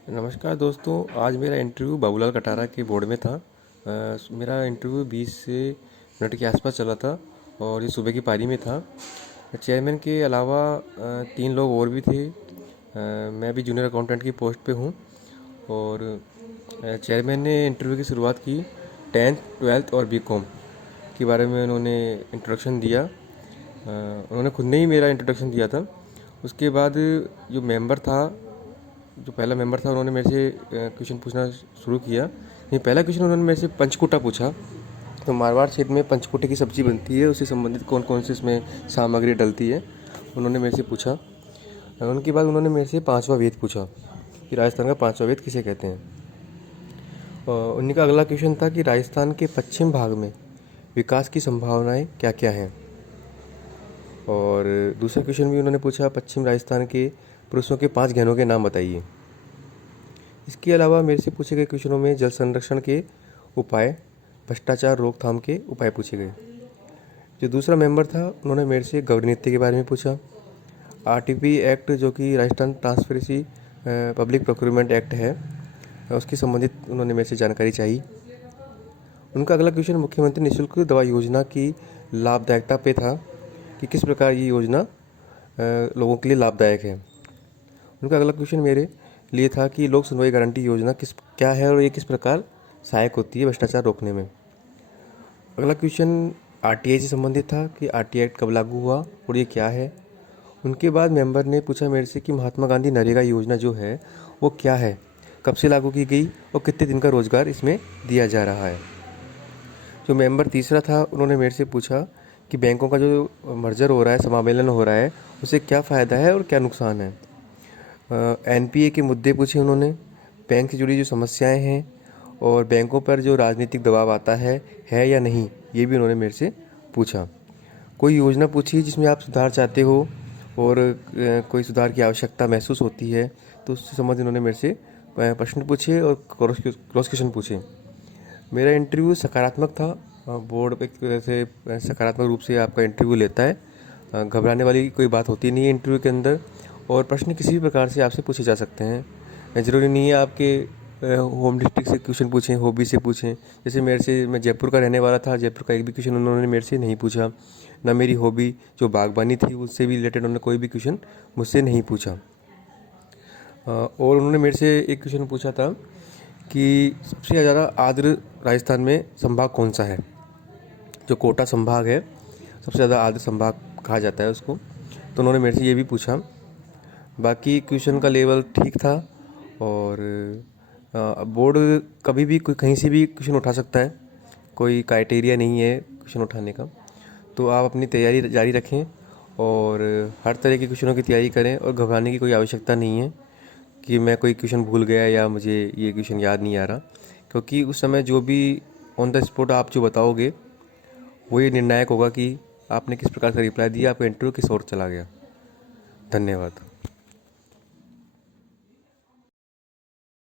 नमस्कार दोस्तों। आज मेरा इंटरव्यू बाबूलाल कटारा के बोर्ड में था। मेरा इंटरव्यू 20 से मिनट के आसपास चला था और ये सुबह की पारी में था। चेयरमैन के अलावा 3 लोग और भी थे। मैं भी जूनियर अकाउंटेंट की पोस्ट पे हूँ और चेयरमैन ने इंटरव्यू की शुरुआत की 10th 12th और बीकॉम के बारे में उन्होंने इंट्रोडक्शन दिया। उन्होंने खुद ने ही मेरा इंट्रोडक्शन दिया था। उसके बाद जो मेंबर था, जो पहला मेंबर था, उन्होंने मेरे से क्वेश्चन पूछना शुरू किया। नहीं, पहला क्वेश्चन उन्होंने मेरे से पंचकूटा पूछा। तो मारवाड़ क्षेत्र में पंचकूटे की सब्जी बनती है, उससे संबंधित कौन कौन सी इसमें सामग्री डलती है, उन्होंने मेरे से पूछा। उनके बाद उन्होंने मेरे से पांचवा वेद पूछा कि राजस्थान का पांचवा वेद किसे कहते हैं। और उनका अगला क्वेश्चन था कि राजस्थान के पश्चिम भाग में विकास की संभावनाएं क्या क्या हैं। और दूसरा क्वेश्चन भी उन्होंने पूछा, पश्चिम राजस्थान के पुरुषों के 5 गहनों के नाम बताइए। इसके अलावा मेरे से पूछे गए क्वेश्चनों में जल संरक्षण के उपाय, भ्रष्टाचार रोकथाम के उपाय पूछे गए। जो दूसरा मेंबर था, उन्होंने मेरे से गौर नीति के बारे में पूछा। आरटीपी एक्ट, जो कि Rajasthan transparency public procurement act है, उसकी संबंधित उन्होंने मेरे से जानकारी चाहिए। उनका अगला क्वेश्चन मुख्यमंत्री निःशुल्क दवा योजना की लाभदायकता पे था कि किस प्रकार ये योजना लोगों के लिए लाभदायक है। उनका अगला क्वेश्चन मेरे लिए था कि लोक सुनवाई गारंटी योजना क्या है और ये किस प्रकार सहायक होती है भ्रष्टाचार रोकने में। अगला क्वेश्चन आरटीआई से संबंधित था कि आरटीआई एक्ट कब लागू हुआ और ये क्या है। उनके बाद मेंबर ने पूछा मेरे से कि महात्मा गांधी नरेगा योजना जो है वो क्या है, कब से लागू की गई और कितने दिन का रोजगार इसमें दिया जा रहा है। जो मेंबर तीसरा था, उन्होंने मेरे से पूछा कि बैंकों का जो मर्जर हो रहा है, समामेलन हो रहा है, उससे क्या फ़ायदा है और क्या नुकसान है। एनपीए के मुद्दे पूछे उन्होंने, बैंक से जुड़ी जो समस्याएं हैं और बैंकों पर जो राजनीतिक दबाव आता है या नहीं, ये भी उन्होंने मेरे से पूछा। कोई योजना पूछी जिसमें आप सुधार चाहते हो और कोई सुधार की आवश्यकता महसूस होती है, तो उससे संबंधित उन्होंने मेरे से प्रश्न पूछे और क्रॉस क्वेश्चन पूछे। मेरा इंटरव्यू सकारात्मक था। बोर्ड एक तरह से सकारात्मक रूप से आपका इंटरव्यू लेता है। घबराने वाली कोई बात होती नहीं है इंटरव्यू के अंदर, और प्रश्न किसी भी प्रकार से आपसे पूछे जा सकते हैं। ज़रूरी नहीं है आपके होम डिस्ट्रिक्ट से क्वेश्चन पूछें, हॉबी से पूछें। जैसे मैं जयपुर का रहने वाला था, जयपुर का एक भी क्वेश्चन उन्होंने मेरे से नहीं पूछा। ना मेरी हॉबी जो बागबानी थी उससे भी रिलेटेड उन्होंने कोई भी क्वेश्चन मुझसे नहीं पूछा। और उन्होंने मेरे से एक क्वेश्चन पूछा था कि सबसे ज़्यादा आर्द्र राजस्थान में संभाग कौन सा है। जो कोटा संभाग है, सबसे ज़्यादा आर्द्र संभाग कहा जाता है उसको, तो उन्होंने मेरे से ये भी पूछा। बाकी क्वेश्चन का लेवल ठीक था और बोर्ड कभी भी कोई कहीं से भी क्वेश्चन उठा सकता है, कोई क्राइटेरिया नहीं है क्वेश्चन उठाने का। तो आप अपनी तैयारी जारी रखें और हर तरह के क्वेश्चनों की तैयारी करें और घबराने की कोई आवश्यकता नहीं है कि मैं कोई क्वेश्चन भूल गया या मुझे ये क्वेश्चन याद नहीं आ रहा, क्योंकि उस समय जो भी ऑन द स्पॉट आप जो बताओगे वो ये निर्णायक होगा कि आपने किस प्रकार का रिप्लाई दिया, आपका इंटरव्यू किस ओर चला गया। धन्यवाद।